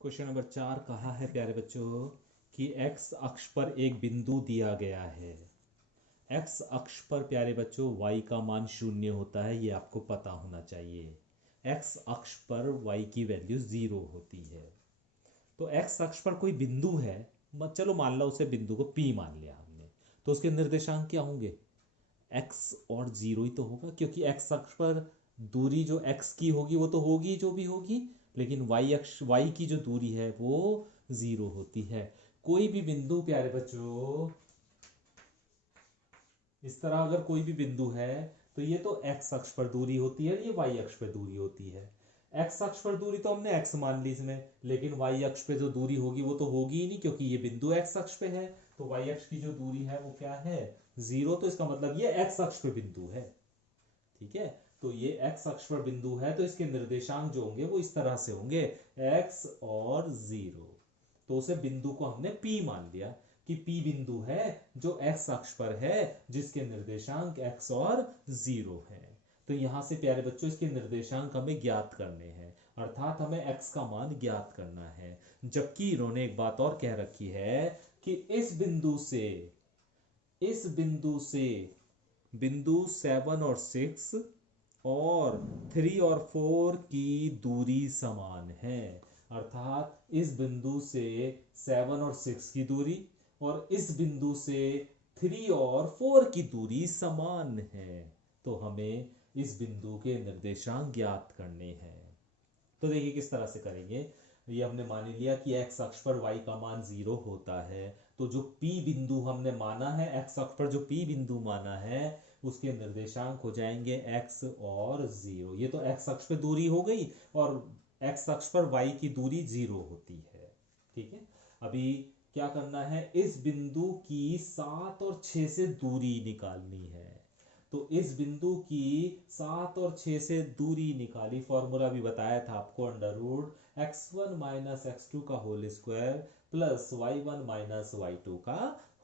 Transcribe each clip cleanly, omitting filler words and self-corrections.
Question number 4 कहा है प्यारे बच्चों कि एक्स अक्ष पर एक बिंदु दिया गया है। एक्स अक्ष पर प्यारे बच्चों y का मान 0 होता है, ये आपको पता होना चाहिए। एक्स अक्ष पर y की वैल्यू 0 होती है। तो एक्स अक्ष पर कोई बिंदु है, चलो मान लो उसे बिंदु को P मान लिया हमने, तो उसके निर्देशांक क्या होंगे? x और 0 ही तो होगा, क्योंकि x अक्ष पर दूरी जो x की होगी वो तो होगी जो भी होगी, लेकिन y अक्ष y की जो दूरी है वो 0 होती है। कोई भी बिंदु प्यारे बच्चों, इस तरह अगर कोई भी बिंदु है तो ये तो x अक्ष पर दूरी होती है, ये y अक्ष पर दूरी होती है। x अक्ष पर दूरी तो हमने x मान ली इसमें, लेकिन y अक्ष पे जो दूरी होगी वो तो होगी ही नहीं, क्योंकि ये बिंदु x अक्ष पे है। तो y अक्ष की जो दूरी है वो क्या है? 0। तो इसका मतलब ये x अक्ष पे बिंदु है। ठीक है, तो ये x अक्ष पर बिंदु है, तो इसके निर्देशांक जो होंगे वो इस तरह से होंगे, x और 0। तो उसे बिंदु को हमने P मान लिया कि P बिंदु है जो x अक्ष पर है, जिसके निर्देशांक x और 0 है। तो यहां से प्यारे बच्चों इसके निर्देशांक हमें ज्ञात करने हैं, अर्थात हमें x का मान ज्ञात करना है। जबकि इन्होंने एक बात और कह रखी है कि इस बिंदु से बिंदु 7 और 6 और 3 और 4 की दूरी समान है। अर्थात इस बिंदु से 7 और 6 की दूरी और इस बिंदु से 3 और 4 की दूरी समान है। तो हमें इस बिंदु के निर्देशांक ज्ञात करने हैं। तो देखिए किस तरह से करेंगे। ये हमने मान लिया कि x अक्ष पर y का मान 0 होता है, तो जो P बिंदु हमने माना है, x अक्ष पर जो P बिंदु माना है उसके निर्देशांक हो जाएंगे x और 0। ये तो x अक्ष पे दूरी हो गई और x अक्ष पर y की दूरी 0 होती है। ठीक है, अभी क्या करना है, इस बिंदु की 7 और 6 से दूरी निकालनी है। तो इस बिंदु की 7 और 6 से दूरी निकाली, फॉर्मूला भी बताया था आपको, under root x1 minus x2 का whole square plus y1 minus y2 का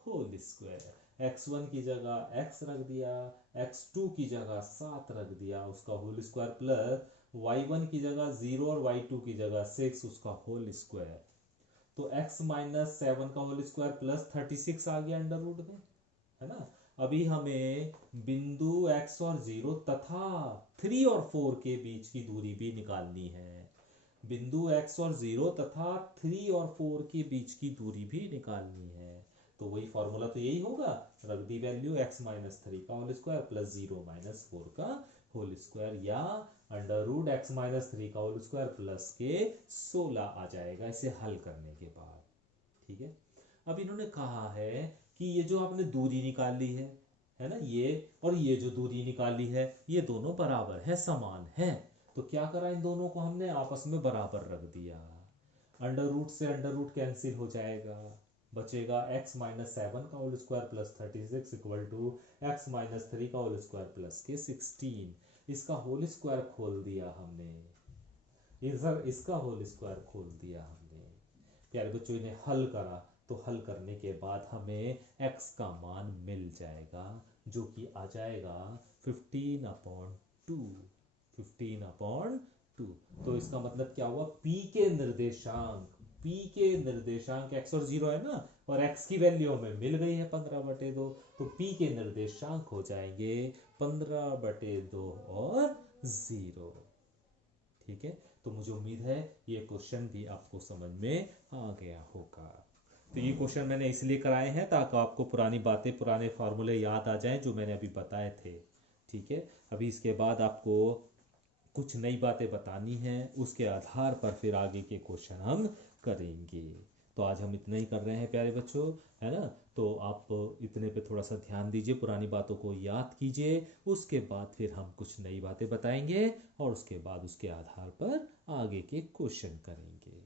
होल स्क्वायर। x1 की जगह x रख दिया, x2 की जगह 7 रख दिया उसका होल स्क्वायर, प्लस y1 की जगह 0 और y2 की जगह 6 उसका होल स्क्वायर। तो x माइनस 7 का होल स्क्वायर प्लस 36 आ गया अंडर रूट में, है ना। अभी हमें बिंदु x और 0 तथा 3 और 4 के बीच की दूरी भी निकालनी है। बिंदु x और 0 तथा 3 और 4 के बीच की दूरी भी निकालनी है। तो वही फॉर्मूला तो यही होगा, रख दी वैल्यू x माइनस 3 का होल स्क्वायर प्लस 0 माइनस 4 का होल स्क्वायर, या अंडर रूट x माइनस 3 का होल स्क्वायर प्लस के 16 आ जाएगा इसे हल करने के बाद। ठीक है, अब इन्होंने कहा है कि ये जो आपने दूरी निकाली है ना, ये और ये जो दूरी निकाली है ये दोनों बराबर है, समान है। तो क्या करा, इन दोनों को हमने आपस में बराबर रख दिया। अंडर रूट से अंडर रूट कैंसिल हो जाएगा, बचेगा x माइनस 7 का whole square plus 36 equal to x minus 3 का होल स्क्वायर प्लस के 16। इसका होल स्क्वायर खोल दिया हमने, इधर इसका होल स्क्वायर खोल दिया हमने। प्यारे बच्चों इन्हें हल करा, तो हल करने के बाद हमें x का मान मिल जाएगा, जो कि आ जाएगा 15/2। 15/2। तो इसका मतलब क्या हुआ, p के निर्देशांक x और 0 है ना, और x की वैल्यू हमें मिल गई है 15/2, तो p के निर्देशांक हो जाएंगे 15/2 और 0। ठीक है, तो मुझे उम्मीद है ये क्वेश्चन भी आपको समझ में आ गया होगा। तो ये क्वेश्चन मैंने इसलिए कराए हैं ताकि आपको पुरानी बातें, पुराने फार्मूले याद आ जाएं जो मैंने अभी बताए थे। ठीक है, अभी इसके बाद आपको कुछ नई बातें बतानी हैं, उसके आधार पर फिर आगे के क्वेश्चन हम करेंगे। तो आज हम इतना ही कर रहे हैं प्यारे बच्चों, है ना। तो आप इतने पे थोड़ा सा ध्यान दीजिए, पुरानी बातों को याद कीजिए, उसके बाद फिर हम कुछ नई बातें बताएंगे और उसके बाद उसके आधार पर आगे के क्वेश्चन करेंगे।